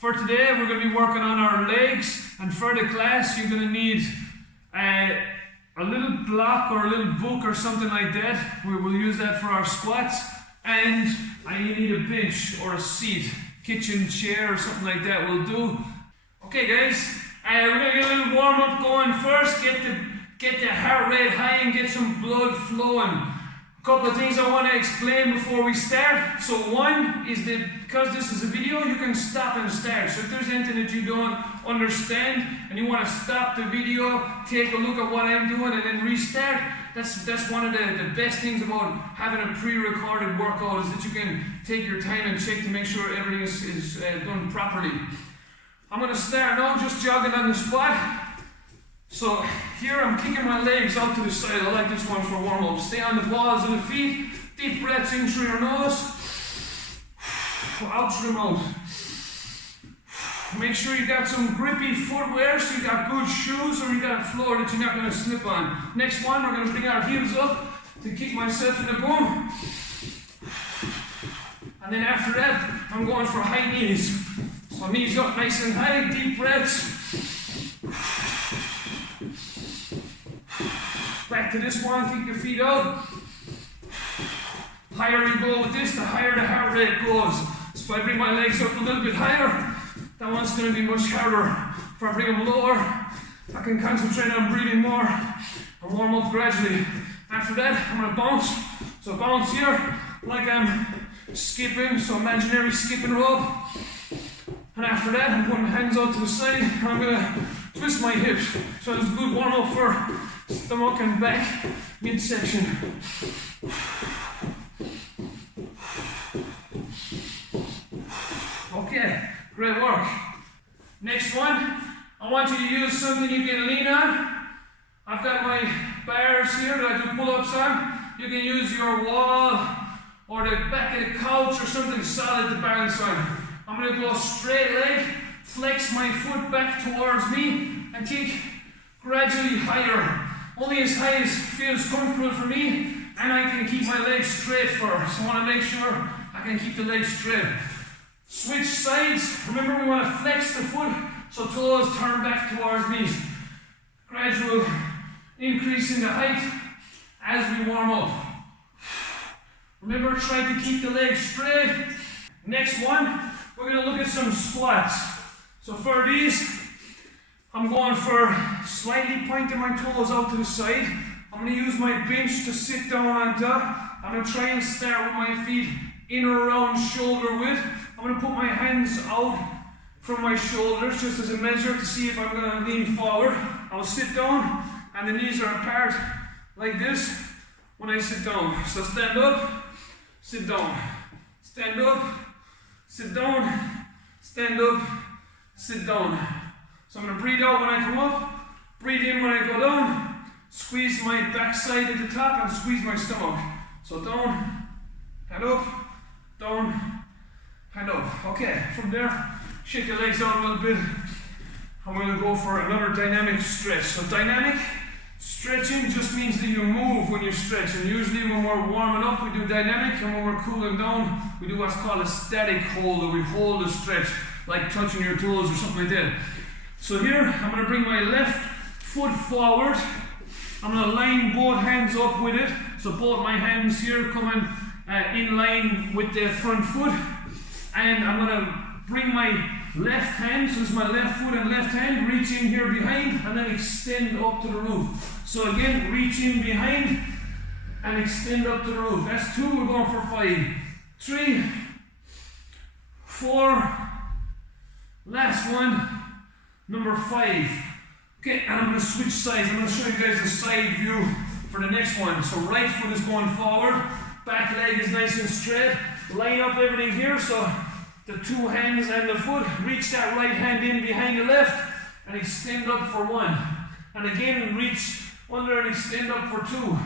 For today, we're going to be working on our legs, and for the class, you're going to need a little block or a little book or something like that. We will use that for our squats, and you need a bench or a seat, kitchen chair or something like that will do. Okay guys, we're going to get a little warm up going first, get the heart rate high and get some blood flowing. A couple of things I want to explain before we start. So one is that because this is a video, you can stop and start. So if there's anything that you don't understand and you want to stop the video, take a look at what I'm doing and then restart, that's one of the best things about having a pre-recorded workout, is that you can take your time and check to make sure everything is done properly. I'm going to start now just jogging on the spot. So here I'm kicking my legs out to the side. I like this one for warm up. Stay on the balls of the feet. Deep breaths in through your nose. Out through the mouth. Make sure you got some grippy footwear, so you got good shoes or you got a floor that you're not going to slip on. Next one, we're going to bring our heels up to kick myself in the bum. And then after that, I'm going for high knees. So knees up nice and high, deep breaths. Back to this one, kick your feet out. Higher you go with this, the higher the heart rate goes. So if I bring my legs up a little bit higher, that one's going to be much harder. If I bring them lower, I can concentrate on breathing more and warm up gradually. After that, I'm going to bounce. So bounce here, like I'm skipping, so imaginary skipping rope. And after that, I'm putting my hands out to the side, and I'm going to twist my hips. So it's a good warm up for stomach and back midsection. Okay, great work. Next one, I want you to use something you can lean on. I've got my bars here that I do pull-ups on. You can use your wall or the back of the couch or something solid to balance on. I'm going to go straight leg, flex my foot back towards me, and kick gradually higher. Only as high as feels comfortable for me, and I can keep my legs straight first. So I want to make sure I can keep the legs straight. Switch sides. Remember, we want to flex the foot so toes turn back towards me. Gradual increase in the height as we warm up. Remember, try to keep the legs straight. Next one, we're going to look at some squats. So for these, I'm going for slightly pointing my toes out to the side. I'm going to use my bench to sit down on top. I'm going to try and start with my feet in or around shoulder width. I'm going to put my hands out from my shoulders just as a measure to see if I'm going to lean forward. I'll sit down and the knees are apart like this when I sit down. So stand up, sit down. Stand up, sit down, stand up, sit down. So I'm going to breathe out when I come up, breathe in when I go down, squeeze my backside at the top and squeeze my stomach. So down, and up, down, and up. Okay, from there, shake your legs out a little bit. I'm going to go for another dynamic stretch. So dynamic stretching just means that you move when you stretch. And usually when we're warming up, we do dynamic, and when we're cooling down, we do what's called a static hold, or we hold the stretch, like touching your toes or something like that. So here, I'm going to bring my left foot forward. I'm going to line both hands up with it. So both my hands here coming in line with the front foot. And I'm going to bring my left hand, so it's my left foot and left hand, reach in here behind and then extend up to the roof. So again, reach in behind and extend up to the roof. That's 2, we're going for 5. 3, 4, last one, number 5. Okay, and I'm going to switch sides. I'm going to show you guys the side view for the next one. So right foot is going forward, back leg is nice and straight. Line up everything here, so the 2 hands and the foot, reach that right hand in behind the left and extend up for 1. And again, reach under and extend up for 2.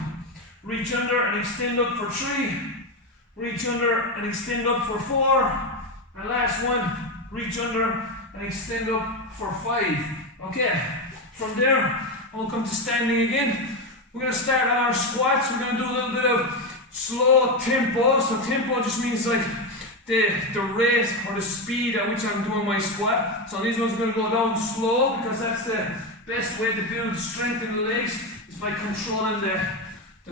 Reach under and extend up for 3. Reach under and extend up for 4. And last one, reach under and extend up for 5. Okay, from there, we'll come to standing again. We're going to start on our squats. We're going to do a little bit of slow tempo. So tempo just means like the rate or the speed at which I'm doing my squat. So these ones are going to go down slow because that's the best way to build strength in the legs, is by controlling the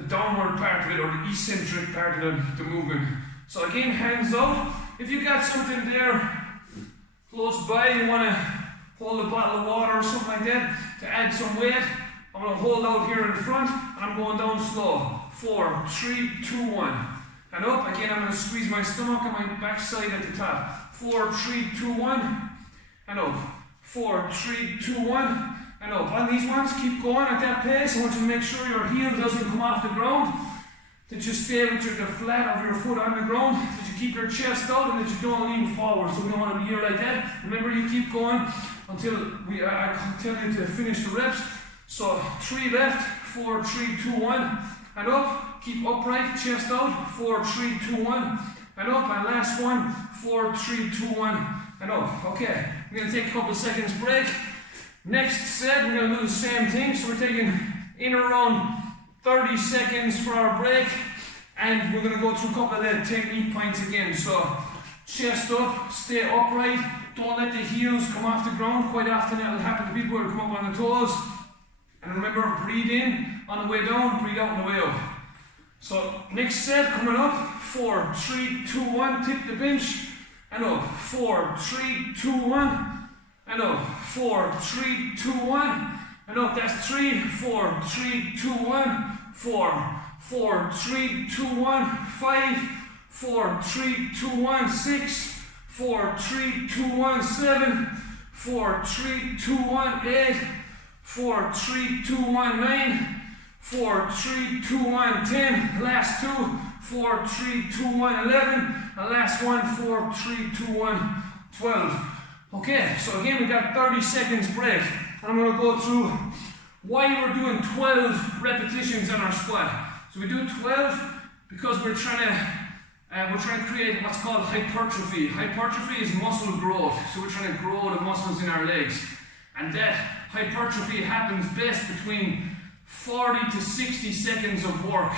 downward part of it, or the eccentric part of the movement. So again, hands out. If you got something there close by, you want to hold a bottle of water or something like that to add some weight, I'm going to hold out here in front and I'm going down slow. 4, 3, 2, 1. And up. Again, I'm going to squeeze my stomach and my backside at the top. 4, 3, 2, 1. And up. 4, 3, 2, 1. And up. On these ones, keep going at that pace. I want you to make sure your heel doesn't come off the ground. That you stay with the flat of your foot on the ground. That you keep your chest out and that you don't lean forward. So we don't want to be here like that. Remember, you keep going until I tell you to finish the reps. So 3 left. 4, 3, 2, 1. And up. Keep upright, chest out. 4, 3, 2, 1. And up. And last one. 4, 3, 2, 1. And up. Okay. We're going to take a couple of seconds break. Next set, we're going to do the same thing. So we're taking in around 30 seconds for our break. And we're going to go through a couple of the technique points again. So chest up, stay upright. Don't let the heels come off the ground. Quite often that will happen to people who come up on the toes. And remember, breathe in on the way down, breathe out on the way up. So next set coming up. 4, 3, 2, 1. Tip the bench. And up. 4, 3, 2, 1. And up. 4, 3, 2, 1. And up. That's 3, 4, 3, 2, 1. 4, 4, 3, 2, 1. 5, 4, 3, 2, 1. 6, 4, 3, 2, 1. 7, 4, 3, 2, 1. 8, 4, 3, 2, 1. 9, 4, 3, 2, 1. 10. Last 2. 4, 3, 2, 1. 11. And last one. 4, 3, 2, 1. 12. Okay, so again we got 30 seconds break. And I'm going to go through why we're doing 12 repetitions on our squat. So we do 12 because we're trying to create what's called hypertrophy. Hypertrophy is muscle growth. So we're trying to grow the muscles in our legs. And that hypertrophy happens best between 40 to 60 seconds of work.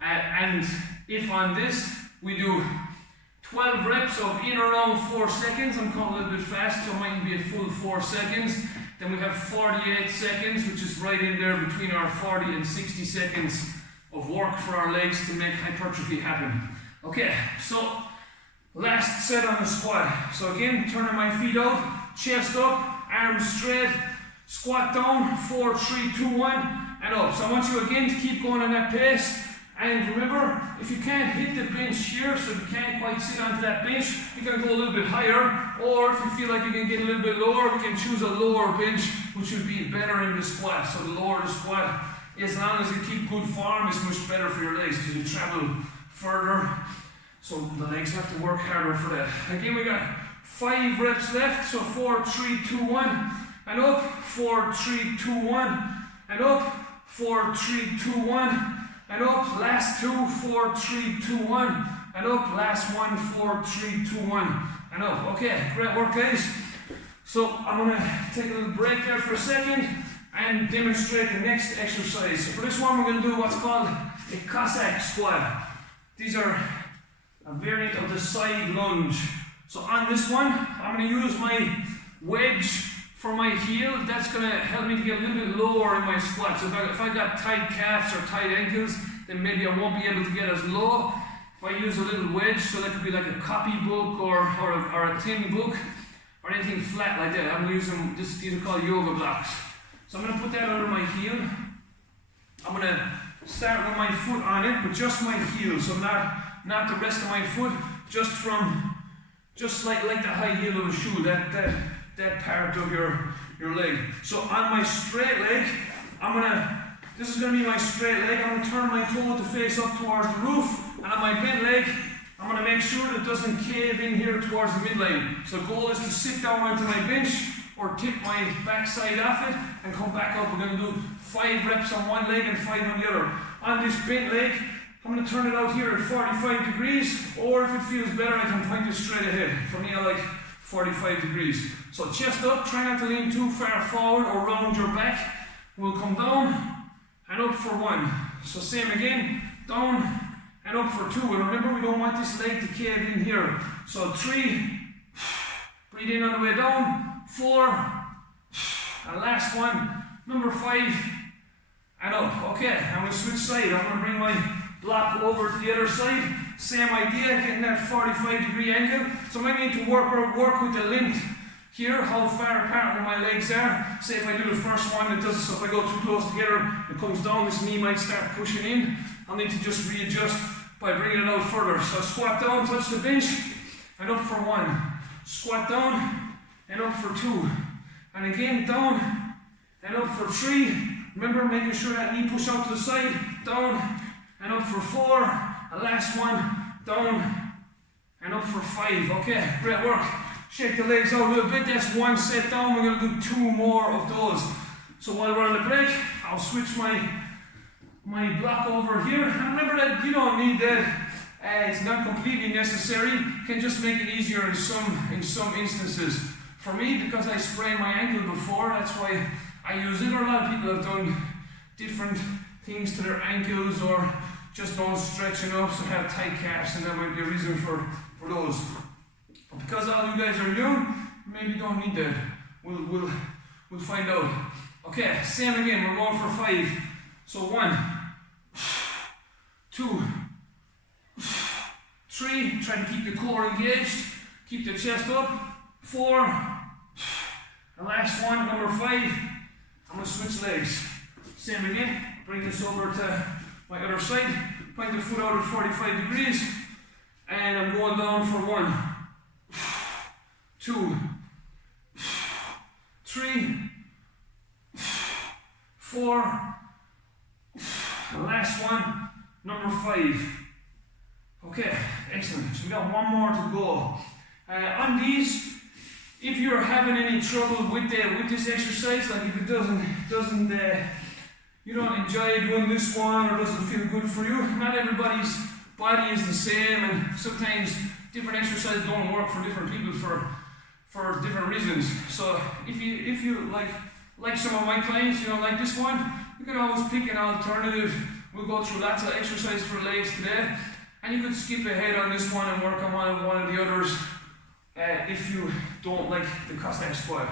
And if on this we do 12 reps of in around 4 seconds, I'm going a little bit fast, so it mightn't be a full 4 seconds. Then we have 48 seconds, which is right in there between our 40 and 60 seconds of work for our legs to make hypertrophy happen. Okay, so last set on the squat. So again, turning my feet out, chest up, arms straight, squat down, 4, 3, 2, 1, and up. So I want you again to keep going on that pace. And remember, if you can't hit the bench here, so if you can't quite sit onto that bench, you can go a little bit higher, or if you feel like you can get a little bit lower, we can choose a lower bench, which would be better in the squat. So the lower the squat, as long as you keep good form, it's much better for your legs because you travel further. So the legs have to work harder for that. Again, we got 5 reps left. So 4, 3, 2, 1, and up. 4, 3, 2, 1, and up. 4, 3, 2, 1. And up, last 2, 4, 3, 2, 1, and up, last 1, 4, 3, 2, 1, and up. Okay, great work, guys. So I'm going to take a little break there for a second and demonstrate the next exercise. So for this one, we're going to do what's called a Cossack squat. These are a variant of the side lunge. So on this one, I'm going to use my wedge for my heel. That's going to help me to get a little bit lower in my squat. So if I got tight calves or tight ankles, then maybe I won't be able to get as low. If I use a little wedge, so that could be like a copybook or a thin book, or anything flat like that. I'm using these are called yoga blocks. So I'm going to put that under my heel. I'm going to start with my foot on it, but just my heel. So not the rest of my foot, just like the high heel of a shoe. That part of your leg. So on my straight leg, this is going to be my straight leg. I'm going to turn my toe to face up towards the roof, and on my bent leg, I'm going to make sure that it doesn't cave in here towards the midline. So the goal is to sit down onto my bench or tip my backside off it and come back up. We're going to do 5 reps on one leg and 5 on the other. On this bent leg, I'm going to turn it out here at 45 degrees, or if it feels better, I can point it straight ahead. For me, I like 45 degrees. So chest up, try not to lean too far forward or round your back. We'll come down and up for 1. So same again, down and up for 2. And remember, we don't want this leg to cave in here. So 3, breathe in on the way down, 4, and last one, number 5, and up. Okay, I'm going to switch side. I'm going to bring my block over to the other side. Same idea, getting that 45-degree angle. So I need to work with the length here, how far apart my legs are. Say if I do the first one, it does, so if I go too close together, it comes down, this knee might start pushing in. I'll need to just readjust by bringing it out further. So squat down, touch the bench, and up for 1. Squat down, and up for 2. And again, down, and up for 3. Remember, making sure that knee push out to the side, down, and up for 4. And last one, down, and up for 5. Okay, great work. Shake the legs out a little bit. That's 1 set down. We're going to do 2 more of those. So while we're on the break, I'll switch my block over here. And remember that you don't need that. It's not completely necessary. You can just make it easier in some instances. For me, because I sprained my ankle before, that's why I use it. Or a lot of people have done different things to their ankles, or just don't stretch enough, so have tight calves, and that might be a reason for those. But because all you guys are young, maybe you don't need that. We'll find out. Okay, same again. We're going for 5. So 1, 2, 3. Try to keep the core engaged. Keep the chest up. 4. And last one, number 5. I'm going to switch legs. Same again. Bring this over to my other side. Point the foot out at 45 degrees. And I'm going down for 1, 2, 3, 4. And last one, number 5. Okay, excellent. So we got 1 more to go. On these, if you're having any trouble with this exercise, like if it you don't enjoy doing this one or doesn't feel good for you, not everybody's body is the same, and sometimes different exercises don't work for different people for different reasons. So if you like some of my clients, you don't like this one, you can always pick an alternative. We'll go through lots of exercises for legs today, and you could skip ahead on this one and work on one of the others if you don't like the Cossack squat.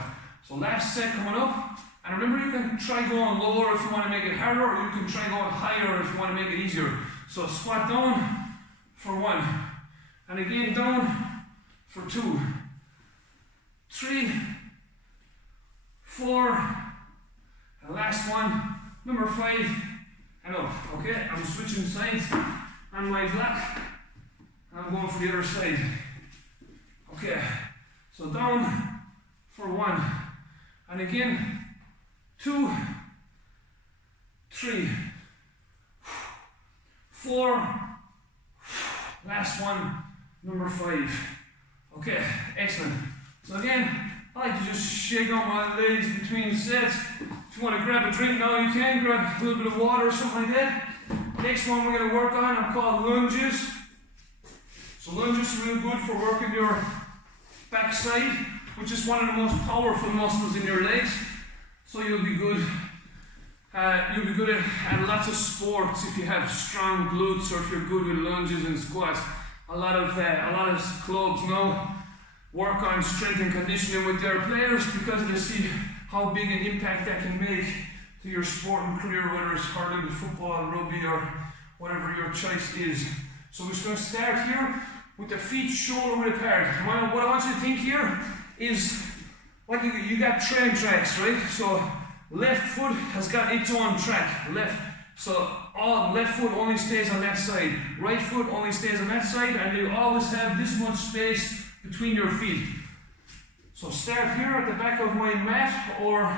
So last set coming up, and remember, you can try going lower if you want to make it harder, or you can try going higher if you want to make it easier. So squat down for 1, and again down for 2, 3, 4, and last one, number 5, and up. Okay, I'm switching sides on my block, and I'm going for the other side. Okay, so down for 1, and again 2, 3, 4, last one, number 5. Okay, excellent. So again, I like to just shake out my legs between sets. If you want to grab a drink now, you can grab a little bit of water or something like that. Next one we're going to work on are called lunges. So lunges are really good for working your backside, which is one of the most powerful muscles in your legs. So you'll be good. You'll be good at lots of sports if you have strong glutes, or if you're good with lunges and squats. A lot of clubs now work on strength and conditioning with their players because they see how big an impact that can make to your sporting career, whether it's hurling, football, rugby, or whatever your choice is. So we're just going to start here with the feet shoulder width apart. What I want you to think here is like you got train tracks, right? So left foot has got its own track, left. So all left foot only stays on that side. Right foot only stays on that side, and you always have this much space between your feet. So start here at the back of my mat, or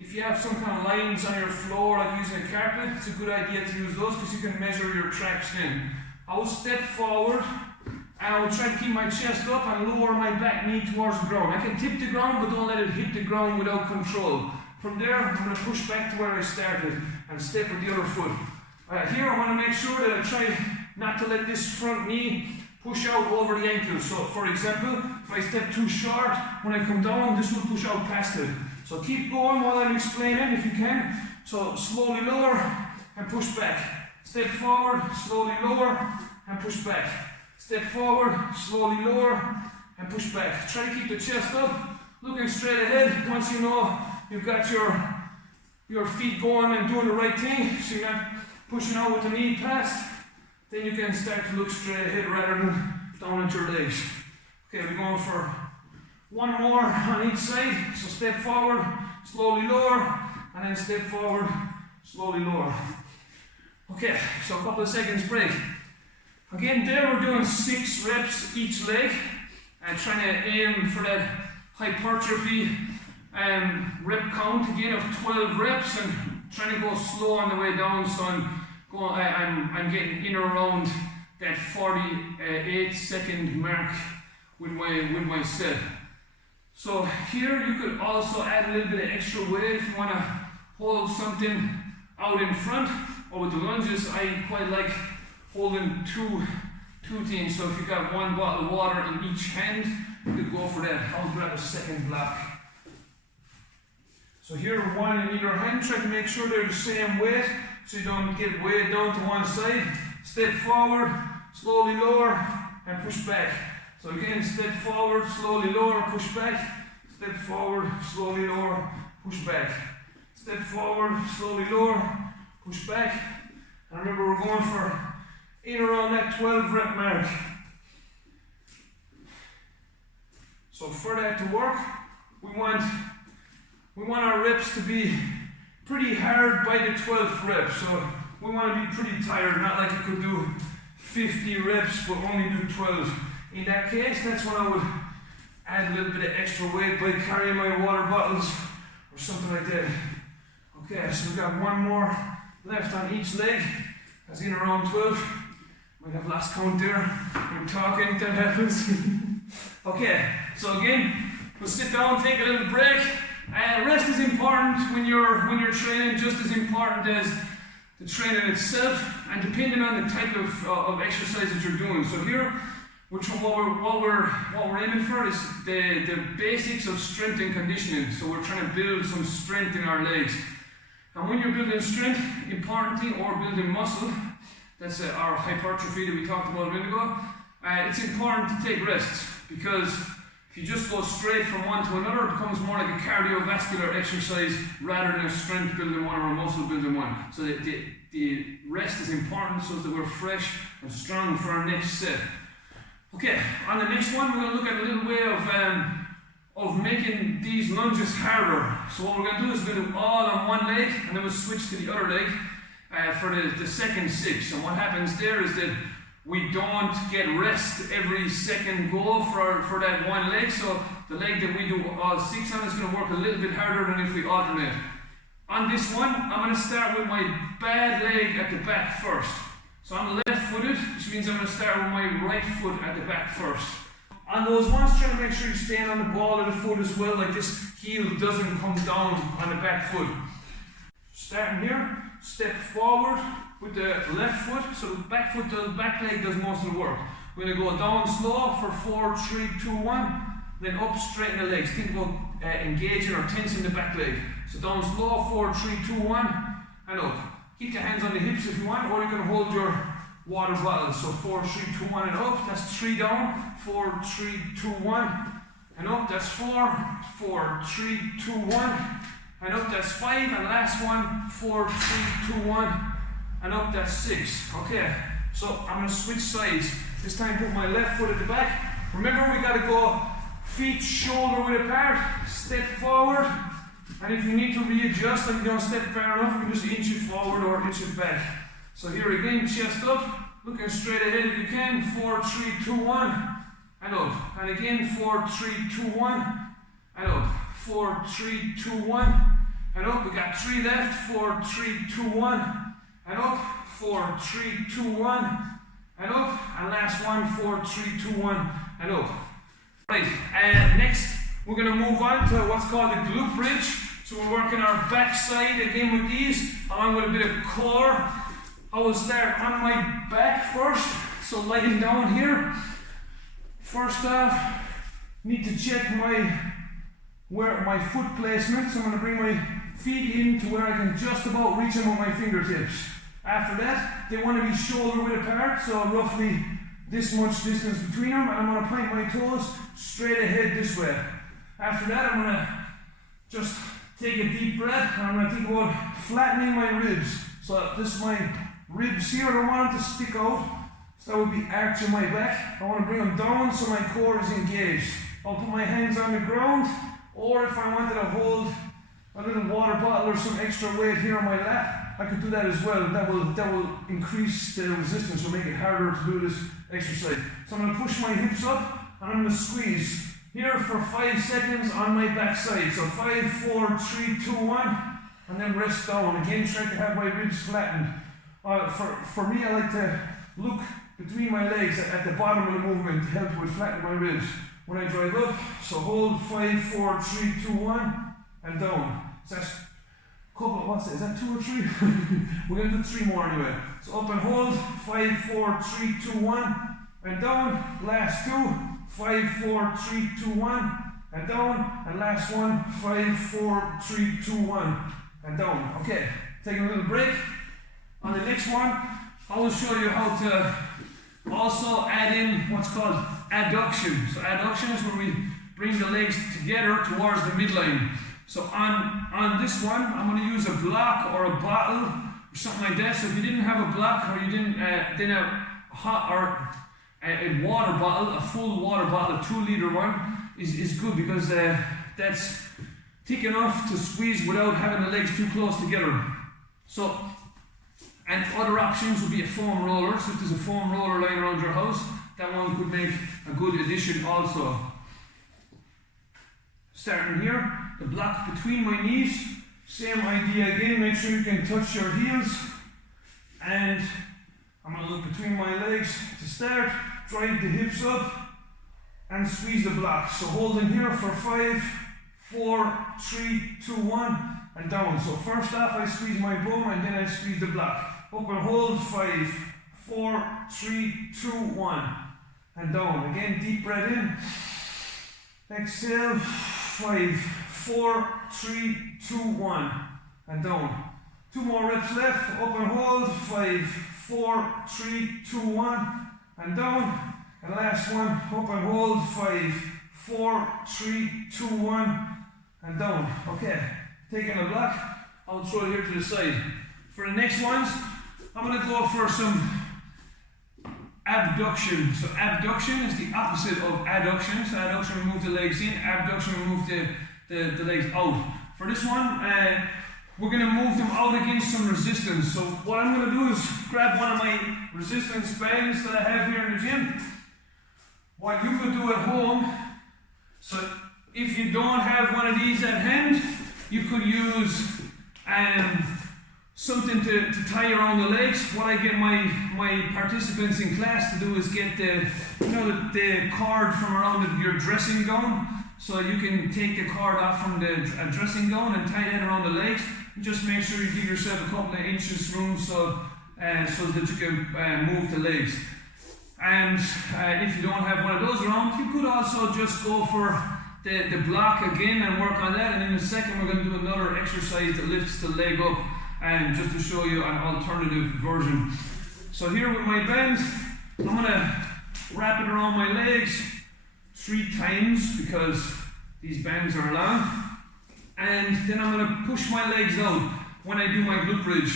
if you have some kind of lines on your floor, like using a carpet, it's a good idea to use those because you can measure your tracks in. I will step forward, and I will try to keep my chest up and lower my back knee towards the ground. I can tip the ground, but don't let it hit the ground without control. From there, I'm going to push back to where I started and step with the other foot. Here, I want to make sure that I try not to let this front knee push out over the ankle. So, for example, if I step too short, when I come down, this will push out past it. So keep going while I'm explaining if you can. So slowly lower and push back. Step forward, slowly lower and push back. Step forward, slowly lower, and push back. Try to keep the chest up, looking straight ahead. Once you know you've got your feet going and doing the right thing, so you're not pushing out with the knee past, then you can start to look straight ahead rather than down at your legs. Okay, we're going for one more on each side. So step forward, slowly lower, and then step forward, slowly lower. Okay, so a couple of seconds break. Again, there we're doing 6 reps each leg and trying to aim for that hypertrophy rep count again of 12 reps and trying to go slow on the way down, so I'm getting in around that 48-second mark with my set. So here you could also add a little bit of extra weight if you want to hold something out in front, or with the lunges I quite like holding two things. So if you've got one bottle of water in each hand, you could go for that. I'll grab a second block. So here, one in either hand. Try to make sure they're the same weight so you don't get weighed down to one side. Step forward, slowly lower, and push back. So again, step forward, slowly lower, push back. Step forward, slowly lower, push back. Step forward, slowly lower, push back. And remember, we're going for in around that 12 rep mark. So for that to work, we want our reps to be pretty hard by the 12th rep. So we want to be pretty tired, not like you could do 50 reps but only do 12. In that case, that's when I would add a little bit of extra weight by carrying my water bottles or something like that. Okay, so we've got one more left on each leg. That's in around 12. Might have lost count there. I'm talking, that happens. Okay, so again, we'll sit down, take a little break. Rest is important when you're training, just as important as the training itself, and depending on the type of exercise that you're doing. So here, what we're aiming for is the basics of strength and conditioning. So we're trying to build some strength in our legs. And when you're building strength, importantly, or building muscle, that's our hypertrophy that we talked about a minute ago, it's important to take rests, because if you just go straight from one to another, it becomes more like a cardiovascular exercise rather than a strength building one or a muscle building one. So the rest is important so that we're fresh and strong for our next set. Okay, on the next one, we're going to look at a little way of making these lunges harder. So what we're going to do is we're going to do all on one leg, and then we'll switch to the other leg for the second 6. And what happens there is that we don't get rest every second go for that one leg. So the leg that we do all 6 on is going to work a little bit harder than if we alternate. On this one, I'm going to start with my bad leg at the back first. So I'm left-footed, which means I'm going to start with my right foot at the back first. On those ones, try to make sure you're staying on the ball of the foot as well, like this heel doesn't come down on the back foot. Starting here, step forward with the left foot, so the back foot, the back leg does most of the work. We're going to go down slow for 4, 3, 2, 1, then up, straighten the legs. Think about engaging or tensing the back leg. So down slow, 4, 3, 2, 1, and up. Keep your hands on the hips if you want, or you can hold your water bottle. So 4, 3, 2, 1, and up. That's 3 down. 4, 3, 2, 1, and up. That's 4, 4, 3, 2, 1, and up. That's 5, and last one, 4, 3, 2, 1, and up. That's 6. Okay, so I'm going to switch sides. This time put my left foot at the back. Remember, we got to go feet shoulder width apart. Step forward, and if you need to readjust and you don't step far enough, you can just inch it forward or inch it back. So here again, chest up, looking straight ahead if you can. 4, 3, 2, 1, and up. And again, 4, 3, 2, 1, and up. 4, 3, 2, 1, and up. We got 3 left. 4, 3, 2, 1, and up. 4, 3, 2, 1, and up. And last one, 4, 3, 2, 1, and up. Right, and next we're going to move on to what's called the glute bridge. So we're working our back side again with these, along with a bit of core. I will start on my back first, so lying down here. First off, need to check where my foot placement. So I'm going to bring my feet in to where I can just about reach them with my fingertips. After that, they want to be shoulder width apart, so roughly this much distance between them, and I'm going to point my toes straight ahead this way. After that, I'm going to just take a deep breath, and I'm going to think about flattening my ribs. So this is my ribs here, I don't want them to stick out, so that would be arching my back. I want to bring them down so my core is engaged. I'll put my hands on the ground, or if I wanted to hold a little water bottle or some extra weight here on my lap, I could do that as well. That will increase the resistance, will make it harder to do this exercise. So I'm going to push my hips up, and I'm going to squeeze here for 5 seconds on my back side. So 5, 4, 3, 2, 1, and then rest down. Again, try to have my ribs flattened. For me, I like to look between my legs at the bottom of the movement to help with flattening my ribs. When I drive up, so hold 5, 4, 3, 2, 1, and down. So that's what's that? Is that 2 or 3? We're going to do 3 more anyway. So up and hold, 5, 4, 3, 2, 1, and down. Last 2, 5, 4, 3, 2, 1, and down. And last one, 5, 4, 3, 2, 1, and down. Okay, taking a little break. On the next one, I will show you how to also add in what's called adduction. So adduction is where we bring the legs together towards the midline. So on this one, I'm going to use a block or a bottle or something like that. So if you didn't have a block, or you didn't a hot or a water bottle, a full water bottle, a 2-litre one is good, because that's thick enough to squeeze without having the legs too close together. So, and other options would be a foam roller. So if there's a foam roller lying around your house, that one could make a good addition also. Starting here, the block between my knees, same idea again, make sure you can touch your heels, and I'm going to look between my legs to start, drive the hips up and squeeze the block. So holding here for 5, 4, 3, 2, 1, and down. So first off, I squeeze my bum and then I squeeze the block. Up and hold, 5, 4, 3, 2, 1, and down. Again, deep breath in. Exhale, 5, 4, 3, 2, 1, and down. 2 more reps left. Up and hold, 5, 4, 3, 2, 1, and down. And last one, up and hold, 5, 4, 3, 2, 1, and down. Okay, taking a block, I'll throw it here to the side. For the next ones, I'm going to go for some abduction. So abduction is the opposite of adduction. So adduction, remove the legs in. Abduction, remove the legs out. For this one, we're going to move them out against some resistance. So what I'm going to do is grab one of my resistance bands that I have here in the gym. What you could do at home, so if you don't have one of these at hand, you could use something to tie around the legs. What I get my participants in class to do is get the cord from around your dressing gown. So you can take the cord off from the dressing gown and tie that around the legs. And just make sure you give yourself a couple of inches room so that you can move the legs. And if you don't have one of those around, you could also just go for the block again and work on that. And in a second, we're going to do another exercise that lifts the leg up, and just to show you an alternative version. So here with my band, I'm going to wrap it around my legs 3 times because these bands are long. And then I'm going to push my legs out when I do my glute bridge.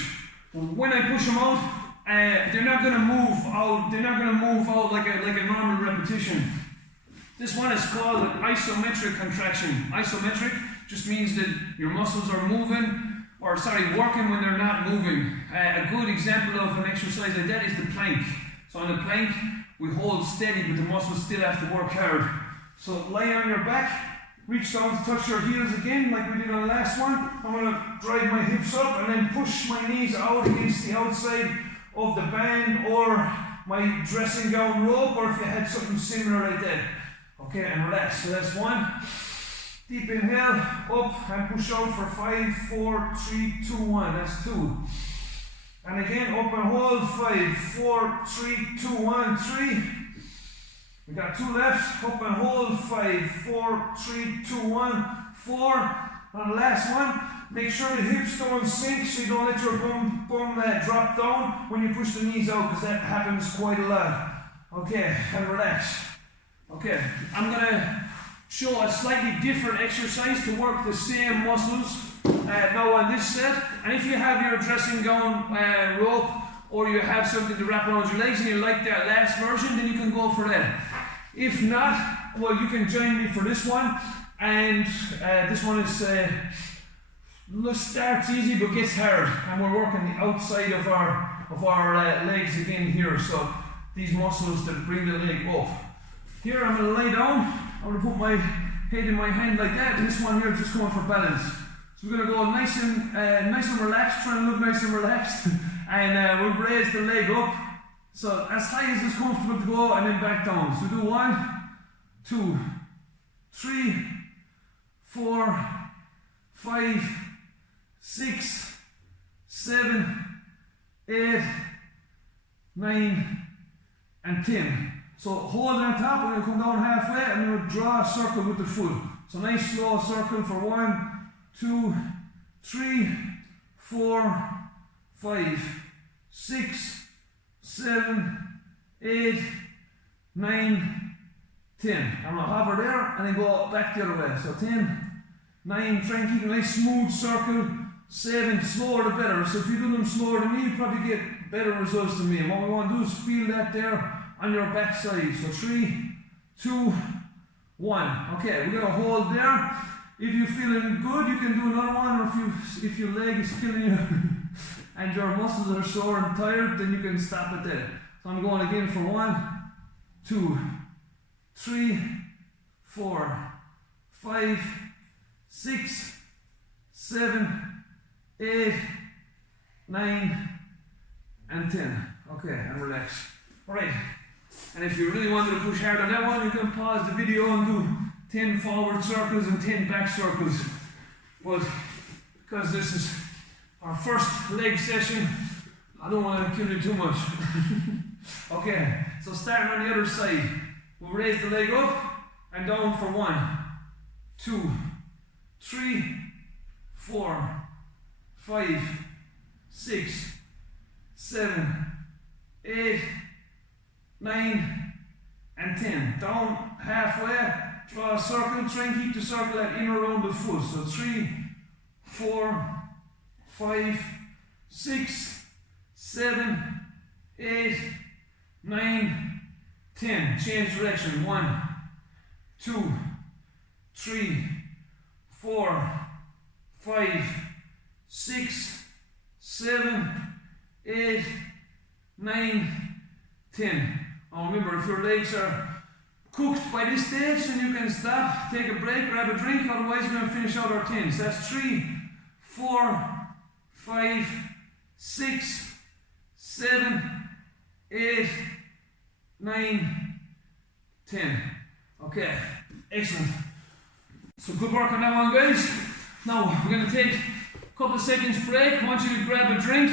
When I push them out, they're not going to move out. They're not going to move out like a normal repetition. This one is called an isometric contraction. Isometric just means that your muscles are moving, working when they're not moving. A good example of an exercise like that is the plank. So on the plank, we hold steady, but the muscles still have to work hard. So lie on your back. Reach down to touch your heels again, like we did on the last one. I'm going to drive my hips up and then push my knees out against the outside of the band or my dressing gown rope, or if you had something similar like that. Okay, and relax. So that's 1. Deep inhale, up and push out for 5, 4, 3, 2, 1. That's 2. And again, up and hold, 5, 4, 3, 2, 1, 3. We got 2 left, up and hold, 5, 4, 3, 2, 1, 4, On the last one, make sure the hips don't sink so you don't let your bum drop down when you push the knees out, because that happens quite a lot. Okay, and relax. Okay, I'm gonna show a slightly different exercise to work the same muscles now on this set. And if you have your dressing gown rope, or you have something to wrap around your legs and you like that last version, then you can go for that. If not, well, you can join me for this one. And this one is starts easy but gets hard, and we're working the outside of our legs again here. So these muscles that bring the leg up. Here I'm going to lie down. I'm going to put my head in my hand like that. And this one here is just going for balance. So we're going to go nice and relaxed, trying to look nice and relaxed, and we'll raise the leg up. So as high as it's comfortable to go, and then back down. So do 1, 2, 3, 4, 5, 6, 7, 8, 9, and 10. So hold on top, and we'll come down halfway, and then we'll draw a circle with the foot. So nice slow circle for 1, 2, 3, 4, 5, 6, 7, 8, 9, 10. I'm going to hover there and then go back the other way. So 10, 9, try and keep a nice smooth circle. 7, slower the better. So if you do them slower than me, you probably get better results than me. And what we want to do is feel that there on your back side. So 3, 2, 1. Okay, we're going to hold there. If you're feeling good, you can do another one, or if your leg is killing you and your muscles are sore and tired, then you can stop it there. So I'm going again for 1, 2, 3, 4, 5, 6, 7, 8, 9, and 10. Okay, and relax. Alright, and if you really wanted to push hard on that one, you can pause the video and do 10 forward circles and 10 back circles. But because this is our first leg session, I don't want to kill you too much. Okay, so starting on the other side, we'll raise the leg up and down for 1, 2, 3, 4, 5, 6, 7, 8, 9, and 10. Down halfway, draw a circle, try and keep the circle at in around the foot. So 3, 4, 5, 6, 7, 8, 9, 10. Change direction. 1, 2, 3, 4, 5, 6, 7, 8, 9, 10. Now remember, if your legs are cooked by this stage, then you can stop, take a break, grab a drink, otherwise we're going to finish out our 10s. That's 3, 4, 5, 6, 7, 8, 9, 10. Okay, excellent. So good work on that one, guys. Now we're going to take a couple of seconds break. I want you to grab a drink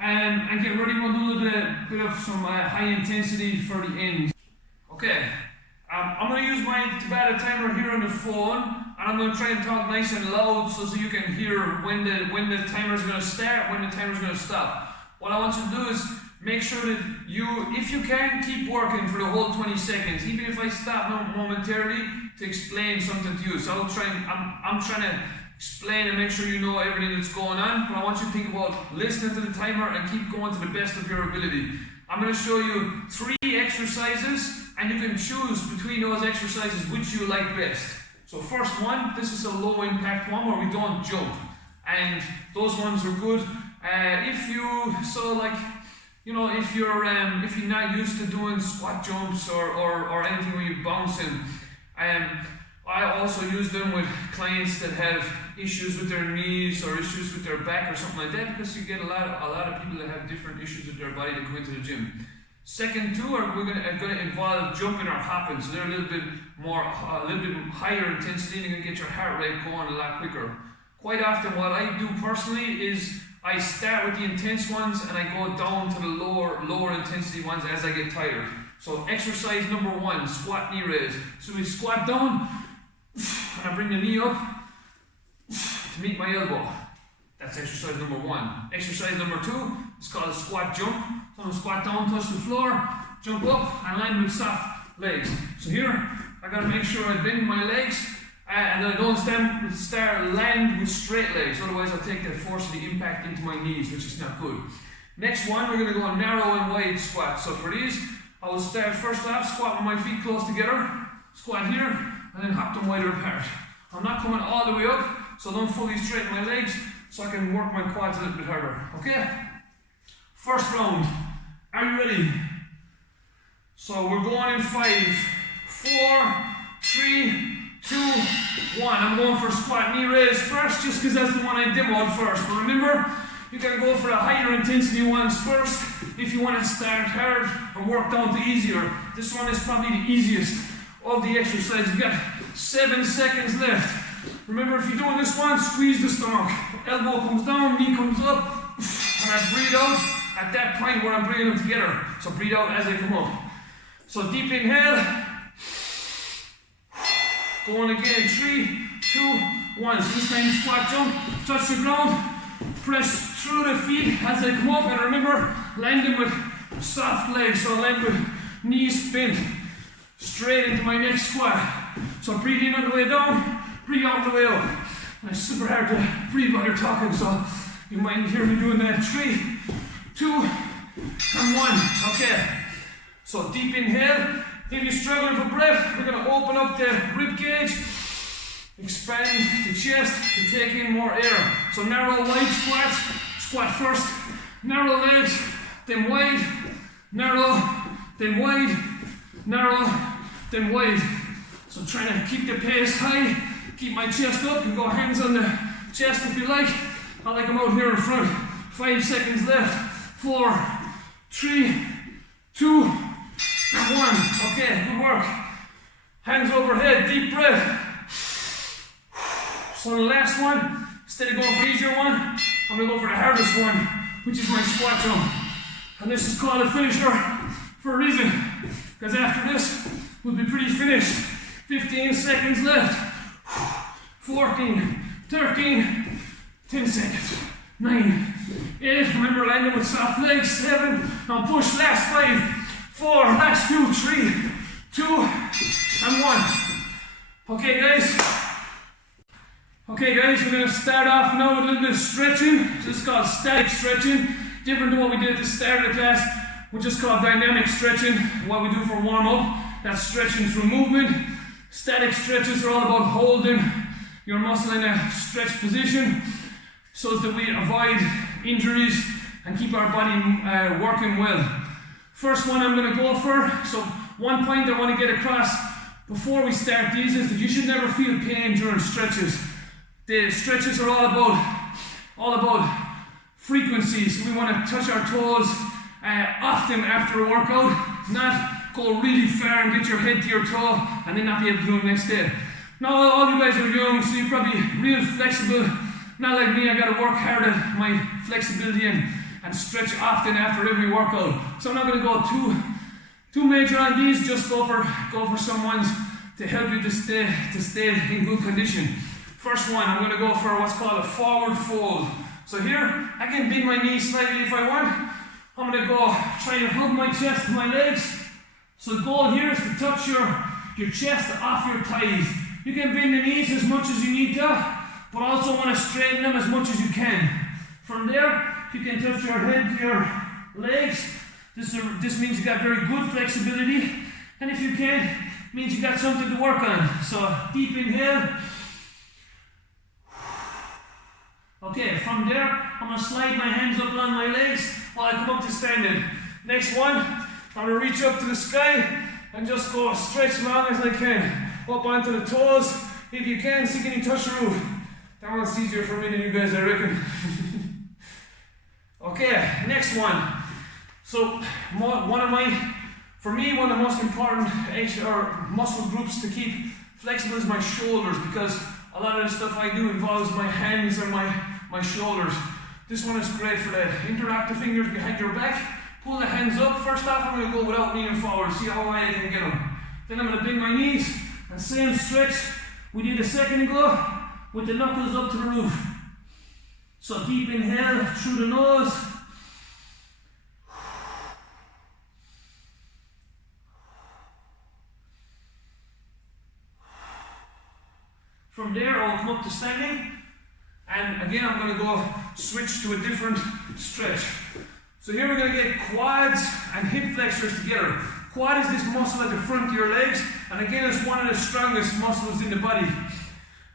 and get ready. We'll do a little bit of some high intensity for the end. Okay, I'm going to use my Tabata timer here on the phone, and I'm going to try and talk nice and loud so you can hear when the timer is going to start, when the timer is going to stop. What I want you to do is make sure that if you can, keep working for the whole 20 seconds, even if I stop momentarily to explain something to you. So I'm trying to explain and make sure you know everything that's going on, but I want you to think about listening to the timer and keep going to the best of your ability. I'm going to show you 3 exercises, and you can choose between those exercises which you like best. So first one, this is a low impact one where we don't jump, and those ones are good. If you're not used to doing squat jumps or anything where you're bouncing, I also use them with clients that have issues with their knees or issues with their back or something like that, because you get a lot of people that have different issues with their body that come into the gym. Second two are going to involve jumping or hopping, so they're a little bit higher intensity, and you're going to get your heart rate going a lot quicker. Quite often what I do personally is I start with the intense ones and I go down to the lower intensity ones as I get tired. So exercise number 1, squat knee raise. So we squat down, and I bring the knee up, to meet my elbow. That's exercise number 1. Exercise number 2 is called a squat jump. So I'm going to squat down, touch the floor, jump up, and land with soft legs. So here, I got to make sure I bend my legs, and then I don't land with straight legs. Otherwise, I'll take the force of the impact into my knees, which is not good. Next one, we're going to go narrow and wide squat. So for these, I will start first off, squat with my feet close together, squat here, and then hop them wider apart. I'm not coming all the way up, so I don't fully straighten my legs, so I can work my quads a little bit harder. Okay? First round. Are you ready? So we're going in 5, 4, 3, 2, 1. I'm going for squat knee raise first, just because that's the one I demoed first. But remember, you can go for the higher intensity ones first if you want to start hard and work down to easier. This one is probably the easiest of the exercise. You've got 7 seconds left. Remember, if you're doing this one, squeeze the stomach. Elbow comes down, knee comes up, and I breathe out at that point where I'm bringing them together. So breathe out as I come up. So deep inhale. Going again, 3, 2, 1. So this time squat jump, touch the ground, press through the feet as I come up, and remember, landing with soft legs, so land with knees bent straight into my next squat. So breathe in on the way down, breathe out on the way up. And it's super hard to breathe while you're talking, so you might hear me doing that. 3, 2, and 1. Okay. So deep inhale. If you're struggling for breath, we're going to open up the rib cage, expand the chest to take in more air. So narrow, wide squats. Squat first. Narrow legs, then wide. Narrow, then wide. Narrow, then wide. So trying to keep the pace high, keep my chest up. You can go hands on the chest if you like. I like them out here in front. 5 seconds left. 4, 3, 2, and 1. Okay, good work. Hands overhead, deep breath. So the last one, instead of going for the easier one, I'm going to go for the hardest one, which is my squat jump. And this is called a finisher for a reason, because after this, we'll be pretty finished. 15 seconds left. 14, 13, 10 seconds. 9, 8, remember landing with soft legs. 7, now push, last 5, 4, last 2, 3, 2, and 1. Okay guys, we're going to start off now with a little bit of stretching. This is called static stretching. Different than what we did at the start of the class, which is called dynamic stretching. What we do for warm-up, that's stretching through movement. Static stretches are all about holding your muscle in a stretched position so that we avoid injuries and keep our body working well. First one I'm going to go for, so one point I want to get across before we start these is that you should never feel pain during stretches. The stretches are all about frequencies. We want to touch our toes often after a workout, not go really far and get your head to your toe and then not be able to do it the next day. Now all you guys are young, so you're probably real flexible. Not like me, I got to work hard at my flexibility and stretch often after every workout. So I'm not going to go too major on these. Just go for some ones to help you to stay in good condition. First one, I'm going to go for what's called a forward fold. So here, I can bend my knees slightly if I want. I'm going to go try to hug my chest to my legs. So the goal here is to touch your chest off your thighs. You can bend the knees as much as you need to, but also want to straighten them as much as you can. From there, you can touch your head to your legs. This means you got very good flexibility, and if you can't, it means you got something to work on. So deep inhale. Okay, from there, I'm going to slide my hands up along my legs while I come up to standing. Next one, I'm going to reach up to the sky and just go stretch as long as I can. Up onto the toes. If you can, see can you touch the roof. That one's easier for me than you guys, I reckon. Okay, next one. So one of the most important muscle groups to keep flexible is my shoulders, because a lot of the stuff I do involves my hands and my shoulders. This one is great for that. Interact the fingers behind your back, pull the hands up. First off, I'm going to go without leaning forward, see how high I can get them. Then I'm going to bend my knees, and same stretch we did a second ago. with the knuckles up to the roof. So deep inhale through the nose. From there, I'll come up to standing, and again I'm going to go switch to a different stretch. So here we're going to get quads and hip flexors together. Quad is this muscle at the front of your legs, and again it's one of the strongest muscles in the body.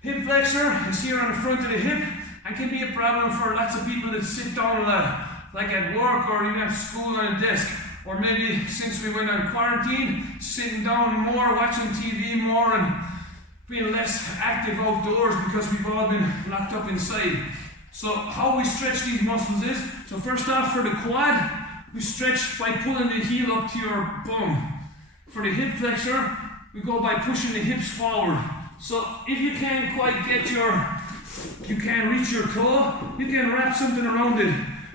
Hip flexor is here on the front of the hip, and can be a problem for lots of people that sit down a lot, like at work or even at school on a desk, or maybe since we went on quarantine, sitting down more, watching TV more, and being less active outdoors because we've all been locked up inside. So how we stretch these muscles is, so first off for the quad, we stretch by pulling the heel up to your bum. For the hip flexor, we go by pushing the hips forward. So if you can't quite get you can't reach your toe, you can wrap something around it.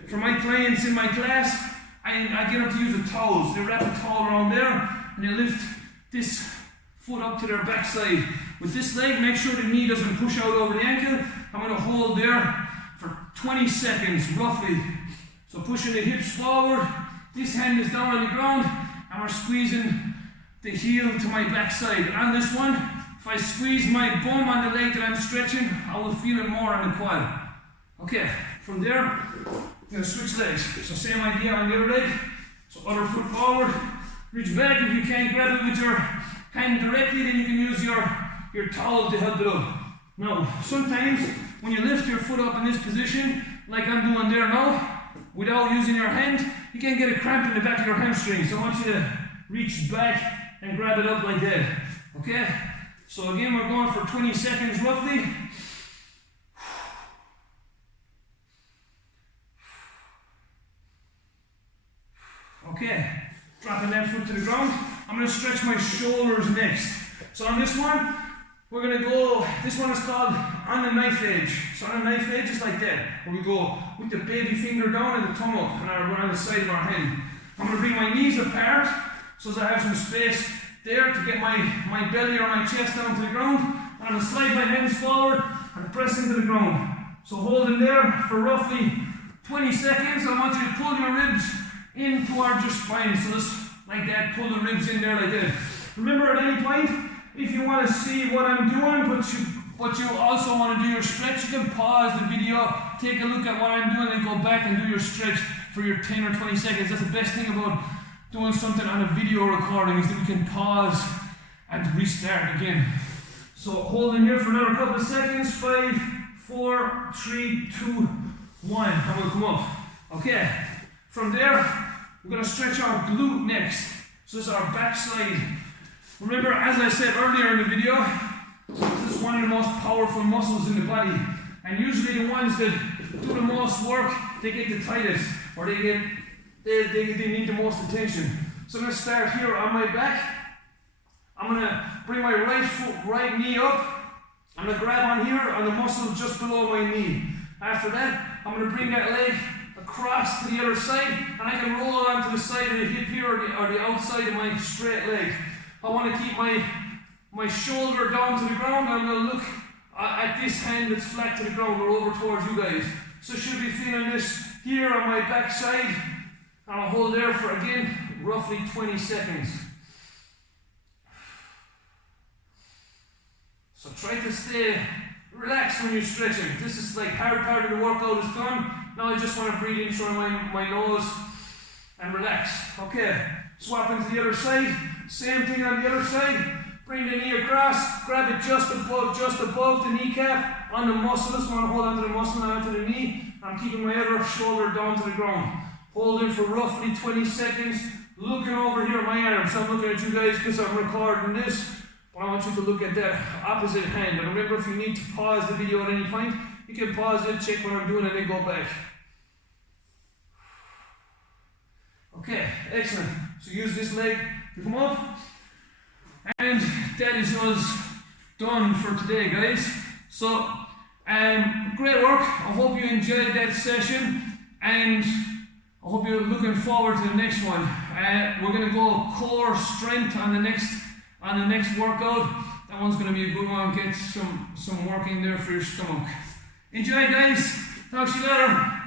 For my clients in my class, I get them to use the towels. They wrap a towel around there and they lift this foot up to their backside. With this leg, make sure the knee doesn't push out over the ankle. I'm going to hold there for 20 seconds roughly. So pushing the hips forward, this hand is down on the ground, and we're squeezing the heel to my backside. On this one, if I squeeze my bum on the leg that I'm stretching, I will feel it more on the quad. Okay, from there, I'm going to switch legs. So same idea on the other leg. So other foot forward, reach back. If you can't grab it with your hand directly, then you can use your towel to help it up. Now, sometimes when you lift your foot up in this position, like I'm doing there now, without using your hand, you can get a cramp in the back of your hamstring. So I want you to reach back and grab it up like that. Okay? So again, we're going for 20 seconds roughly. Okay, dropping that foot to the ground. I'm going to stretch my shoulders next. So on this one, we're going to go, this one is called on the knife edge. So on the knife edge is like that, where we go with the baby finger down and the thumb up, and we're on the side of our hand. I'm going to bring my knees apart, so that I have some space there to get my belly or my chest down to the ground. I'm going to slide my hands forward and press into the ground. So hold in there for roughly 20 seconds. I want you to pull your ribs in towards your spine. So just like that, pull the ribs in there like that. Remember at any point, if you want to see what I'm doing, but you also want to do your stretch, you can pause the video, take a look at what I'm doing, and go back and do your stretch for your 10 or 20 seconds. That's the best thing about doing something on a video recording, is that we can pause and restart again. So hold in here for another couple of seconds. 5, 4, 3, 2, 1. I'm going to come up. Okay. From there, we're going to stretch our glute next. So this is our backside. Remember, as I said earlier in the video, this is one of the most powerful muscles in the body. And usually the ones that do the most work, they get the tightest, or they need the most attention. So I'm going to start here on my back. I'm going to bring my right knee up. I'm going to grab on here on the muscle just below my knee. After that, I'm going to bring that leg across to the other side, and I can roll it onto the side of the hip here, or the outside of my straight leg. I want to keep my shoulder down to the ground. I'm going to look at this hand that's flat to the ground, or over towards you guys. So should be feeling this here on my back side. And I'll hold there for, again, roughly 20 seconds. So try to stay relaxed when you're stretching. This is like hard part of the workout is done. Now I just want to breathe in through my nose and relax. Okay, swap into the other side. Same thing on the other side. Bring the knee across, grab it just above the kneecap on the muscle. So I want to hold onto the muscle and onto the knee. I'm keeping my other shoulder down to the ground. Holding for roughly 20 seconds. Looking over here at my arms. So I'm looking at you guys because I'm recording this. But I want you to look at that opposite hand. And remember, if you need to pause the video at any point, you can pause it, check what I'm doing, and then go back. Okay, excellent. So use this leg to come up. And that is us done for today, guys. So, great work. I hope you enjoyed that session, and I hope you're looking forward to the next one. We're going to go core strength on the next workout. That one's going to be a good one. Get some work in there for your stomach. Enjoy, guys. Talk to you later.